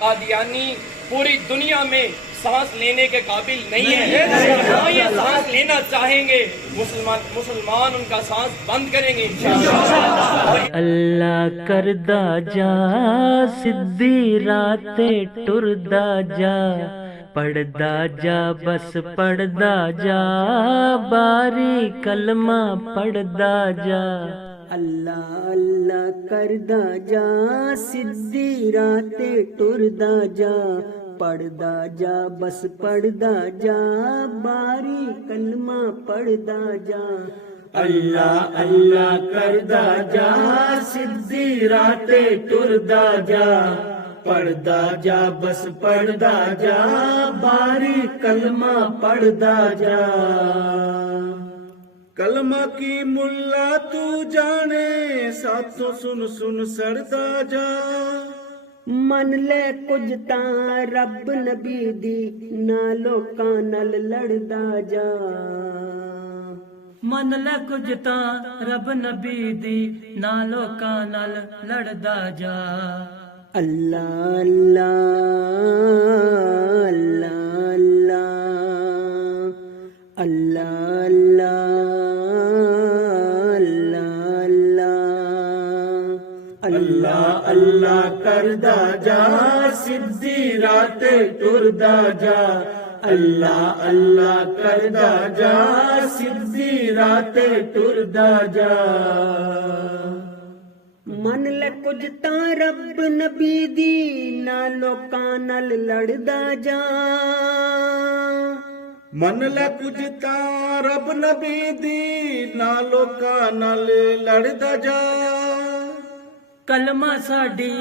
قادیانی پوری دنیا میں سانس لینے کے قابل نہیں ہے. ہاں یہ سانس لینا چاہیں گے مسلمان ان کا سانس بند کریں گے انشاءاللہ. اللہ کردہ جا سدھی راتیں ٹردا جا پڑھدا جا بس پڑھدا جا باری کلمہ پڑھدا جا. اللہ اللہ کردا جا سدھی راتیں ٹردا جا پڑھدا جا بس پڑھدا جا باری کلمہ پڑھدا جا. اللہ اللہ کردا جا سدھی راتیں ٹردا جا پڑھدا جا بس پڑھدا جا باری کلمہ پڑھدا جا. کلمہ کی ملا تو جانے ساتھوں سن سن سڑدا جا. من لے کچھ تاں رب نبی دی نہ لوکاں نال لڑدا جا. من لے کچھ تاں رب نبی دی نہ لوکاں نال لڑدا جا. اللہ اللہ اللہ اللہ اللہ اللہ اللہ اللہ کردا جا سدھی راتیں ٹردا جا. اللہ اللہ کردا جا سدھی راتیں ٹردا جا. من لے کچھ تاں رب نبی دی نہ لوکاں نال لڑدا جا. من لے کچھ تاں رب نبی دی نہ لوکاں نال لڑدا جا. کلمہ ساڈی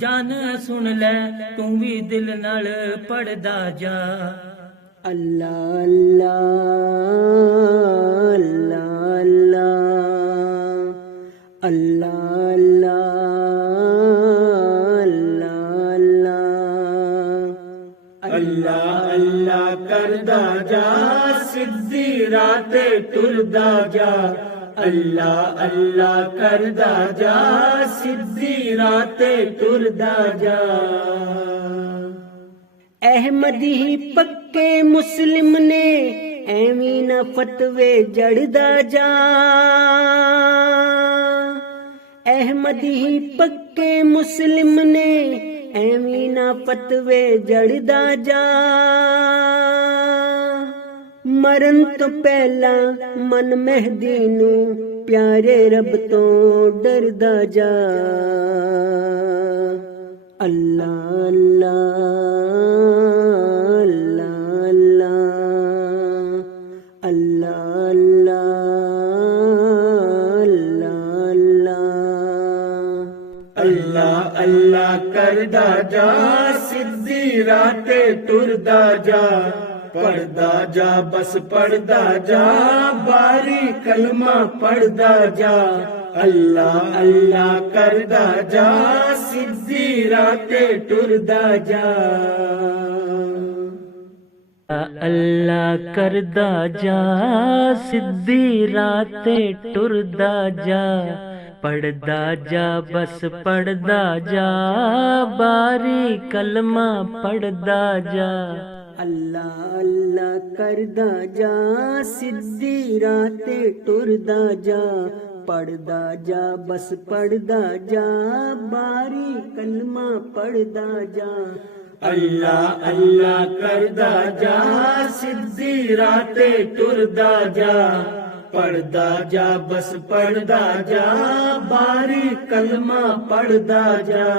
جان سن لے تو بھی دل نال پڑھدا جا. اللہ اللہ اللہ اللہ اللہ اللہ اللہ اللہ کردا جا سدھی راتیں ٹردا جا. اللہ اللہ کردا جا سدھی راتیں ٹردا جا. احمدی پکے مسلم نے ایویں نہ فتوے جڑدا جا. احمدی پکے مسلم نے ایویں نہ فتوے جڑدا جا. مرن تو پہلا من مہدی نو پیارے رب تو ڈردا جا. اللہ اللہ اللہ اللہ اللہ اللہ اللہ اللہ کردا جا سدھی راتیں ٹردا جا پڑھدا جا بس پڑھدا جا باری کلمہ پڑھدا جا. اللہ اللہ کردا جا سدھی راتیں ٹردا جا. اللہ کردہ جا سدھی راتیں ٹردا جا پڑھدا جا بس پڑھدا جا باری کلمہ پڑھدا جا. اللہ اللہ کردا جا سدھی راتیں ٹردا جا پڑھدا جا بس پڑھدا جا باری کلمہ پڑھدا جا. اللہ اللہ کردا جا سدھی راتیں ٹردا جا پڑھدا جا بس پڑھدا جا باری کلمہ پڑھدا جا.